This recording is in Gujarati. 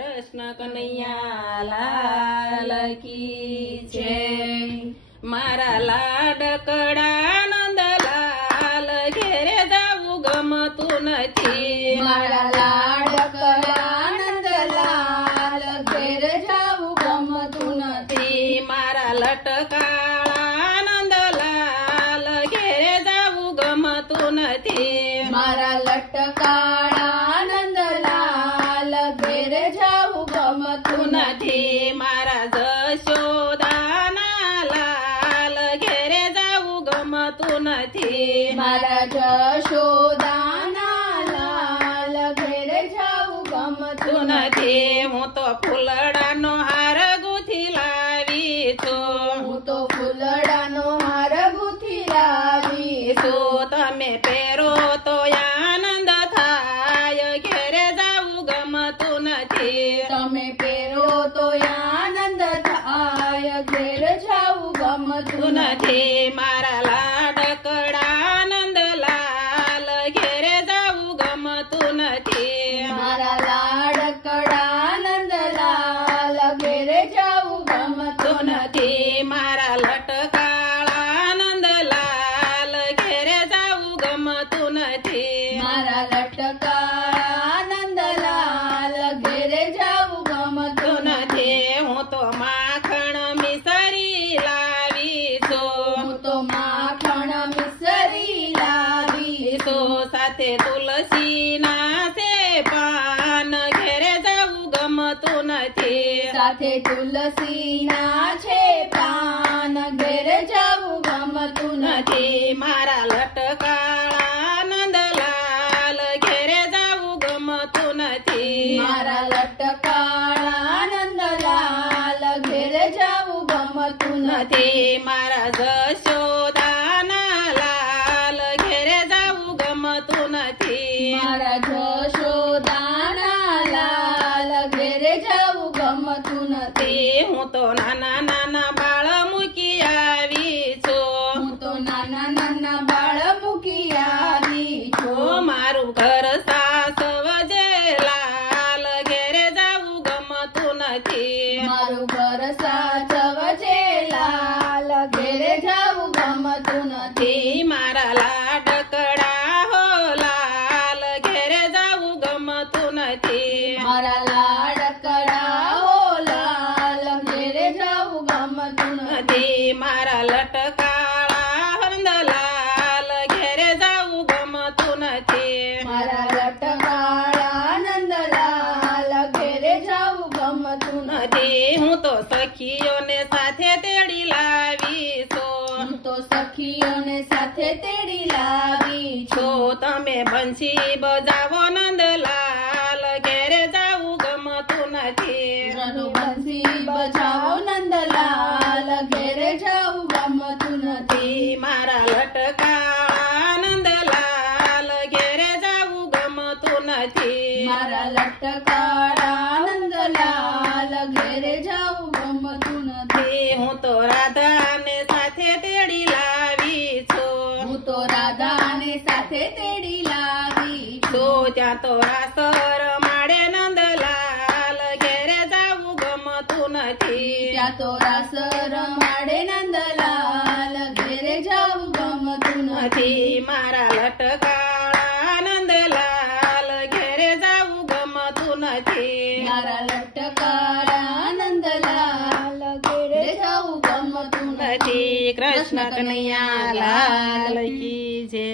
कृष्ण कन्हैया लाल की जय। मारा लाडकड़ा नंदलाल घेरे जाવું ગમતું નથી। મારા લાડકડા નંદલાલ ઘેર જાવું ગમતું નથી। મારા લટકાળા નંદલાલ ઘેરે જાવું ગમતું નથી। મારા લટકાળા નંદલાલ ઘેર જાવું ગમતું નથી। મારા જશોદાના લાલ ઘેરે જાવું ગમતું નથી। મારા જશોદાના લાલ ઘેર જાવું ગમતું નથી। હું તો ફૂલડાનો હાર ગૂંથી લાવી છું। હું તો ફૂલડાનો હાર ગૂંથી લાવી છું। તમે પહેરો તો આનંદ થાય ઘેરે જાવું ગમતું નથી। તમે પહેરો તો આનંદ થાય ઘેર જાવું ગમતું નથી। મારા લાડકડા નંદલાલ ઘેરે જાવું ગમતું નથી। મારા લાડકડા નંદલાલ ઘેર જાવું ગમતું નથી। મારા લટકાળા નંદલાલ ઘેરે જાવું ગમતું નથી। મારા લટકાળા નંદલાલ ઘેર જાવું ગમતું નથી। હું તો માખણ મિસરી લાવી છું। હું તો માખણ મિસરી લાવી છું। સાથે તુલસીના છે પાન ઘેરે જાવું ગમતું નથી। સાથે તુલસીના છે પાન ઘેર જાવું ગમતું નથી। મારા લટકાળા નંદલાલ ઘેરે જાવું ગમતું નથી। મારા લટકાળા નંદલાલ ઘેર જાવું ગમતું નથી। મારા જશોદાના લાલ ઘેરે જાવું ગમતું નથી। મારા જશોદાના લાલ ઘેર જાવું ગમતું નથી। હું તો નાના નાના બાળ મૂકી આવી છું। હું તો નાના નાના બાળ મૂકી આવી છું। મારું ઘર સાસવજે લાલ ઘેરે જાવું ગમતું નથી। મારું ઘર સાચવજે લાલ ઘેર જાવું ગમતું નથી। મારા લાડકડા હો લાલ ઘેરે જાવું ગમતું નથી। મારા લાડકડા હો લાલ ઘેર જાવું ગમતું નથી। મારા લટકાળા નંદલાલ ઘેરે જાવું ગમતું નથી। મારા લટકાળા નંદલાલ ઘેર જાવું ગમતું નથી। હું તો સખીઓને સાથે તેડી લાવી છું। હું તો સખીઓને સાથે તેડી લાવી છું। તમે બંસી બજાવો નંદલાલ ઘેરે જાવું ગમતું નથી। બંસી બજાવો નંદલાલ ઘેર જાવું ગમતું નથી। મારા લટકાળા નંદલાલ ઘેરે જાવું ગમતું નથી। મારા લટકાળા નંદલાલ ઘેર જાવું ગમતું નથી। હું તો રાધાને સાથે તેડી લાવી છું। હું તો રાધાને સાથે તેડી લાવી છું। ત્યાં તો રાસર માડે નંદલાલ ઘેરે જાવું ગમતું નથી। ત્યાં તો રાસ રમાડે નંદલાલ ઘેર જાવું ગમતું નથી। મારા લટકાળા નંદલાલ ઘેરે જાવું ગમતું નથી। મારા લટકાળા નંદલાલ ઘેર જાવું ગમતું નથી। કૃષ્ણ કનૈયા લાલ કી જય।